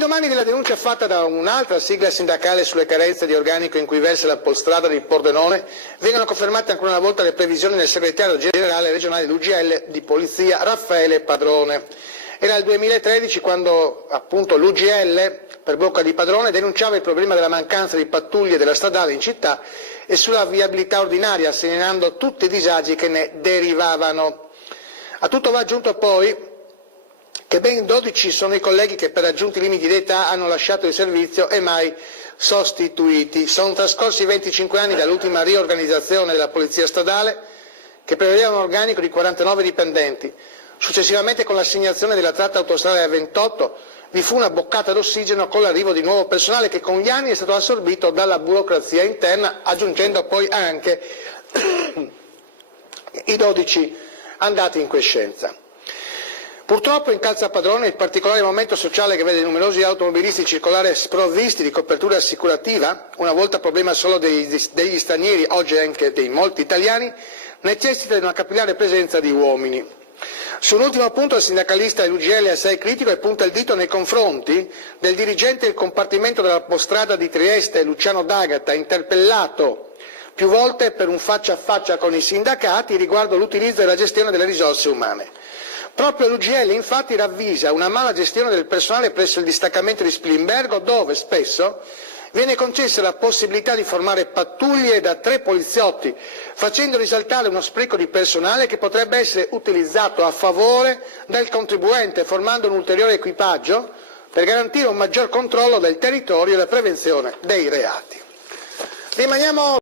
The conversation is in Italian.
All'indomani della denuncia fatta da un'altra sigla sindacale sulle carenze di organico in cui versa la Polstrada di Pordenone, vengono confermate ancora una volta le previsioni del segretario generale regionale dell'UGL di Polizia Raffaele Padrone. Era il 2013 quando appunto l'UGL, per bocca di Padrone, denunciava il problema della mancanza di pattuglie della stradale in città e sulla viabilità ordinaria, segnalando tutti i disagi che ne derivavano. A tutto va aggiunto poi che ben 12 sono i colleghi che per raggiunti limiti di età hanno lasciato il servizio e mai sostituiti. Sono trascorsi 25 anni dall'ultima riorganizzazione della Polizia Stradale, che prevedeva un organico di 49 dipendenti. Successivamente, con l'assegnazione della tratta autostradale A28, vi fu una boccata d'ossigeno con l'arrivo di nuovo personale che con gli anni è stato assorbito dalla burocrazia interna, aggiungendo poi anche i 12 andati in quiescenza. Purtroppo incalza a Padrone il particolare momento sociale che vede numerosi automobilisti circolare sprovvisti di copertura assicurativa, una volta problema solo degli stranieri, oggi anche dei molti italiani, necessita di una capillare presenza di uomini. Su un ultimo punto il sindacalista dell'UGL è assai critico e punta il dito nei confronti del dirigente del compartimento della Autostrada di Trieste, Luciano D'Agata, interpellato più volte per un faccia a faccia con i sindacati riguardo l'utilizzo e la gestione delle risorse umane. Proprio l'UGL infatti ravvisa una mala gestione del personale presso il distaccamento di Spilimbergo, dove spesso viene concessa la possibilità di formare pattuglie da 3 poliziotti, facendo risaltare uno spreco di personale che potrebbe essere utilizzato a favore del contribuente, formando un ulteriore equipaggio per garantire un maggior controllo del territorio e la prevenzione dei reati. Rimaniamo